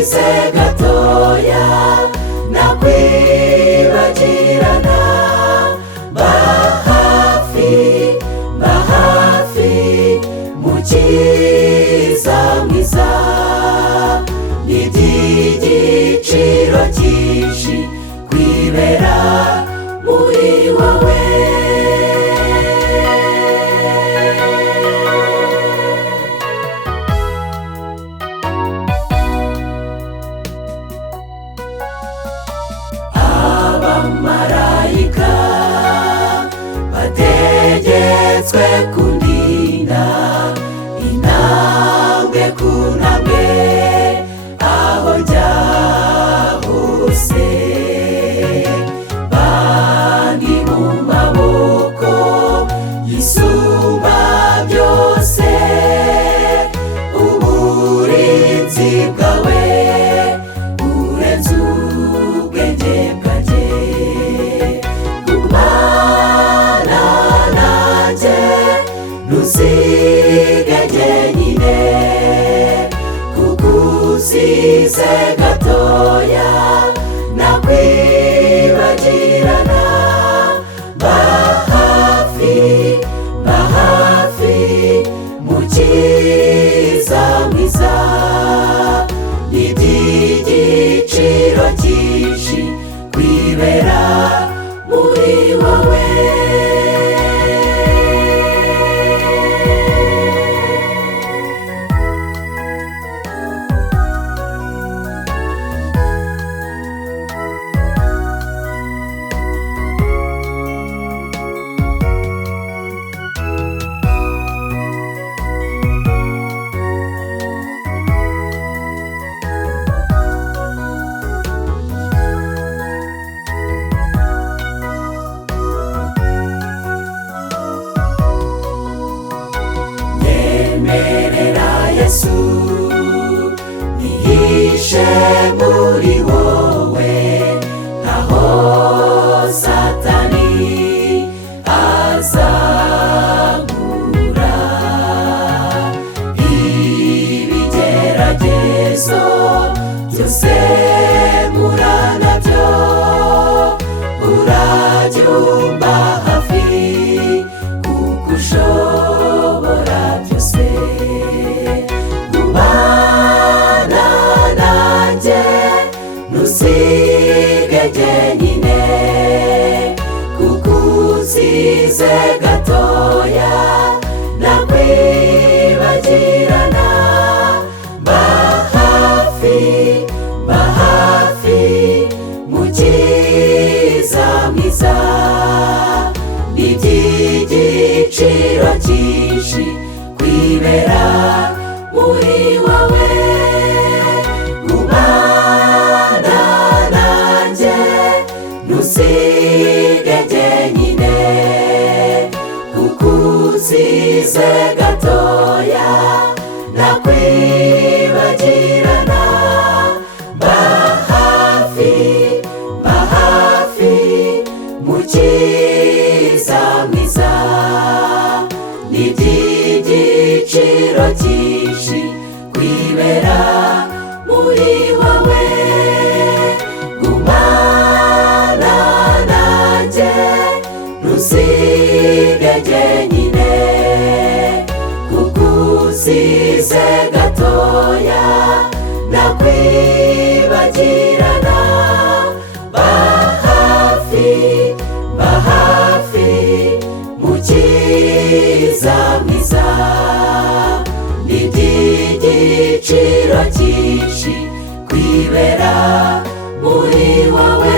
usize gatoya nakwibagirana mba hafi mukiza mwiza n'iby'igiciro cyinshi kwibera muri wowe abamarayika bategetswe kundinda intambwe ku ntambwe aho njya hose bandi mu maboko yisumba byose uburinzi bwawe burenze ubwenge bwanjye gumana nanjye ntusige jyenyine kuko usize gatoya nakwibagirana mba hafi mukiza mwiza n'iby'igiciro cyinshi kwibera muri wowe nyemerera Yesu nihishe muri wowe ntaho Satani azagura ibigeragezo byose mpura nabyo urajya umba hafi kuko ushobora byose gumana nanjye ntusige jyenyine kuko usize gatoya nakwibagirana mba hafi mukiza mwiza n'iby'igiciro cyinshi kwibera muri wowe gumana nanjye ntusige jyenyine kuko usize gatoya nakwibagirana mba hafi mukiza mwiza n'iby'igiciro cyinshi kwibera muri wowe gumana nanjye ntusige jyenyine kuko usize gatoya nakwibagirana mba hafi mukiza mwiza n'iby'igiciro cyinshi kwibera muri wowe